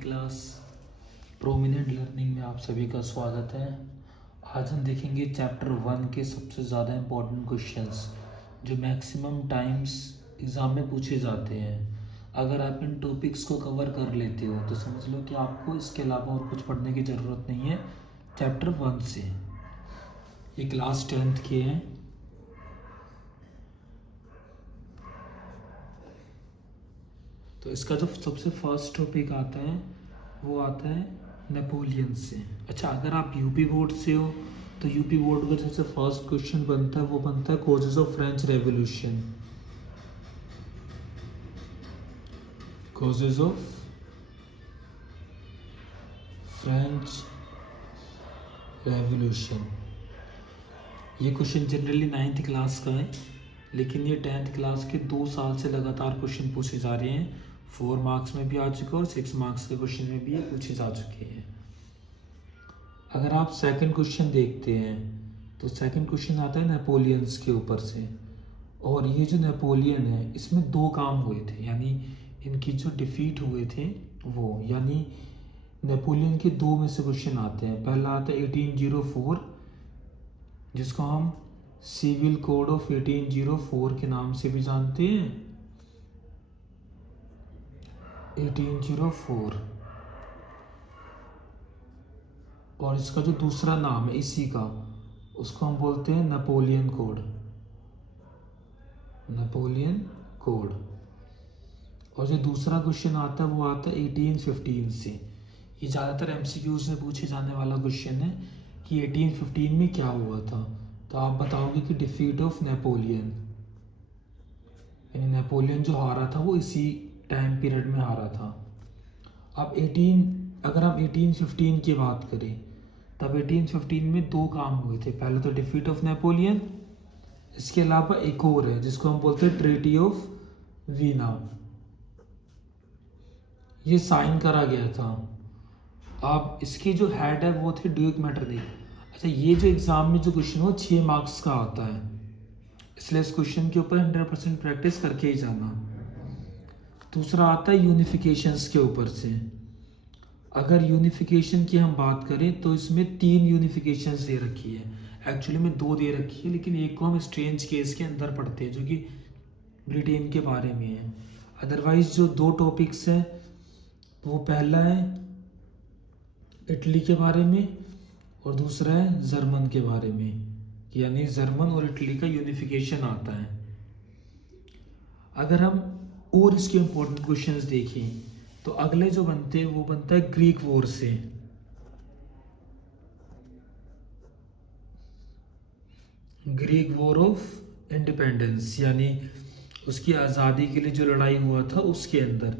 Class prominent learning में आप सभी का स्वागत है। आज हम देखेंगे चैप्टर 1 के सबसे ज़्यादा इम्पोर्टेंट क्वेश्चंस जो मैक्सिमम टाइम्स एग्ज़ाम में पूछे जाते हैं। अगर आप इन टॉपिक्स को कवर कर लेते हो तो समझ लो कि आपको इसके अलावा और कुछ पढ़ने की ज़रूरत नहीं है चैप्टर 1 से। ये क्लास 10th के हैं। तो इसका जो सबसे फर्स्ट टॉपिक आता है वो आता है नेपोलियन से। अच्छा, अगर आप यूपी बोर्ड से हो तो यूपी बोर्ड का जैसे फर्स्ट क्वेश्चन बनता है वो बनता है causes of French revolution. Causes of French revolution. ये क्वेश्चन जनरली 9th क्लास का है, लेकिन ये 10th क्लास के 2 साल से लगातार क्वेश्चन पूछे जा रहे हैं। 4 मार्क्स में भी आ चुके और 6 मार्क्स के क्वेश्चन में भी ये पूछे जा चुके हैं। अगर आप सेकंड क्वेश्चन देखते हैं तो सेकंड क्वेश्चन आता है नेपोलियंस के ऊपर से। और ये जो नेपोलियन है इसमें 2 काम हुए थे, यानी इनकी जो डिफीट हुए थे वो, यानी नेपोलियन के 2 में से क्वेश्चन आते हैं। पहला आता है 1804 जिसको हम सिविल कोड ऑफ 1804 के नाम से भी जानते हैं। 1804। और इसका जो दूसरा नाम है इसी का, उसको हम बोलते हैं नेपोलियन कोड। Napoleon code. और जो दूसरा क्वेश्चन आता है वो आता है 1815 से। ये ज़्यादातर एमसीक्यूज में पूछे जाने वाला क्वेश्चन है कि 1815 में क्या हुआ था। तो आप बताओगे कि डिफीट ऑफ नेपोलियन, यानी नेपोलियन जो हारा था वो इसी टाइम पीरियड में हारा था। अब अगर हम 1815 की बात करें तब 1815 में 2 काम हुए थे। पहले तो डिफीट ऑफ नेपोलियन, इसके अलावा एक और है जिसको हम बोलते हैं ट्रीटी ऑफ वीना। ये साइन करा गया था। अब इसकी जो हेड है वो थे ड्यूक मेटरनिक। अच्छा, ये जो एग्जाम में जो क्वेश्चन हो 6 मार्क्स का आता है, इसलिए इस क्वेश्चन के ऊपर 100% प्रैक्टिस करके ही जाना। दूसरा आता है यूनिफिकेशंस के ऊपर से। अगर यूनिफिकेशन की हम बात करें तो इसमें 3 यूनिफिकेशंस दे रखी है। एक्चुअली में 2 दे रखी है, लेकिन एक को हम स्ट्रेंज केस के अंदर पढ़ते हैं जो कि ब्रिटेन के बारे में है। अदरवाइज जो 2 टॉपिक्स हैं वो पहला है इटली के बारे में और दूसरा है जर्मन के बारे में, यानी जर्मन और इटली का यूनिफिकेशन आता है। अगर हम और इसके इम्पोर्टेंट क्वेश्चंस देखें तो अगले जो बनते हैं वो बनता है ग्रीक वॉर से। ग्रीक वॉर ऑफ इंडिपेंडेंस, यानी उसकी आज़ादी के लिए जो लड़ाई हुआ था उसके अंदर।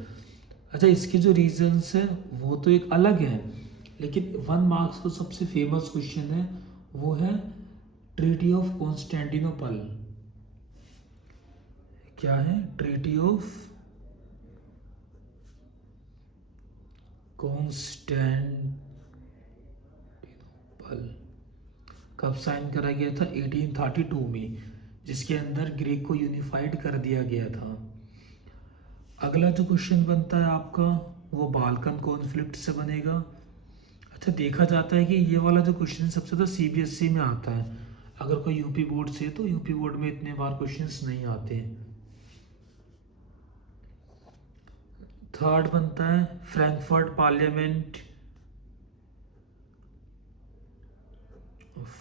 अच्छा, इसके जो रीजंस हैं वो तो एक अलग है, लेकिन 1 मार्क्स का सबसे फेमस क्वेश्चन है वो है ट्रीटी ऑफ कॉन्स्टेंटिनोपल। क्या है? ट्रीटी ऑफ कॉन्स्टेंटिनोपल कब साइन करा गया था? 1832 में, जिसके अंदर ग्रीक को यूनिफाइड कर दिया गया था। अगला जो क्वेश्चन बनता है आपका वो बाल्कन कॉन्फ्लिक्ट से बनेगा। अच्छा, देखा जाता है कि ये वाला जो क्वेश्चन सबसे ज़्यादा सीबीएसई में आता है। अगर कोई यूपी बोर्ड से तो यूपी बोर्ड में इतने बार क्वेश्चंस नहीं आते हैं। थर्ड बनता है फ्रैंकफर्ट पार्लियामेंट।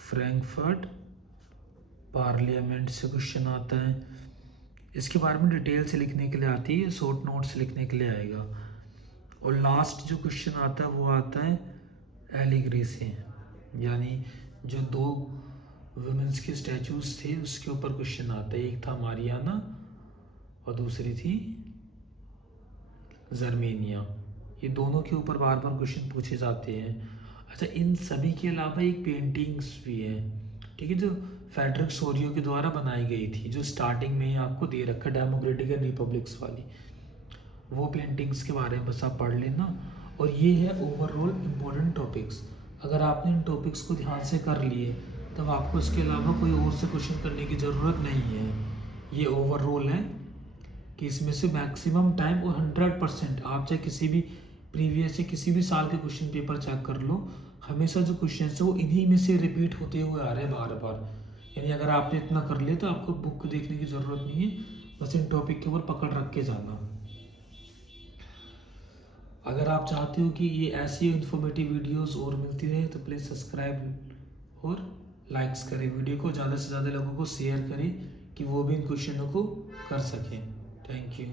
फ्रैंकफर्ट पार्लियामेंट से क्वेश्चन आता है। इसके बारे में डिटेल से लिखने के लिए आती है, शॉर्ट नोट्स लिखने के लिए आएगा। और लास्ट जो क्वेश्चन आता है वो आता है एलिग्री से, यानी जो 2 वुमेन्स के स्टैचूज थे उसके ऊपर क्वेश्चन आता है। एक था मारियाना और दूसरी थी जर्मेनिया। ये दोनों के ऊपर बार बार क्वेश्चन पूछे जाते हैं। अच्छा, इन सभी के अलावा एक पेंटिंग्स भी है, ठीक है, जो फेडरिक सोरियो के द्वारा बनाई गई थी, जो स्टार्टिंग में ही आपको दे रखा डेमोक्रेटिक एंड रिपब्लिक्स वाली। वो पेंटिंग्स के बारे में बस आप पढ़ लेना। और ये है ओवरऑल इम्पोर्टेंट टॉपिक्स। अगर आपने इन टॉपिक्स को ध्यान से कर लिए तब आपको इसके अलावा कोई और से क्वेश्चन करने की ज़रूरत नहीं है। ये ओवरऑल है कि इसमें से मैक्सिमम टाइम और 100% आप चाहे किसी भी प्रीवियस से किसी भी साल के क्वेश्चन पेपर चेक कर लो, हमेशा जो क्वेश्चन है वो इन्हीं में से रिपीट होते हुए आ रहे हैं बार बार। यानी अगर आपने इतना कर लिया तो आपको बुक देखने की ज़रूरत नहीं है, बस इन टॉपिक के ऊपर पकड़ रख के जाना। अगर आप चाहते हो कि ये ऐसी इन्फॉर्मेटिव वीडियोस और मिलती रहे तो प्लीज़ सब्सक्राइब और लाइक्स करें, वीडियो को ज़्यादा से ज़्यादा लोगों को शेयर करें कि वो भी इन क्वेश्चनों को कर सकें। Thank you.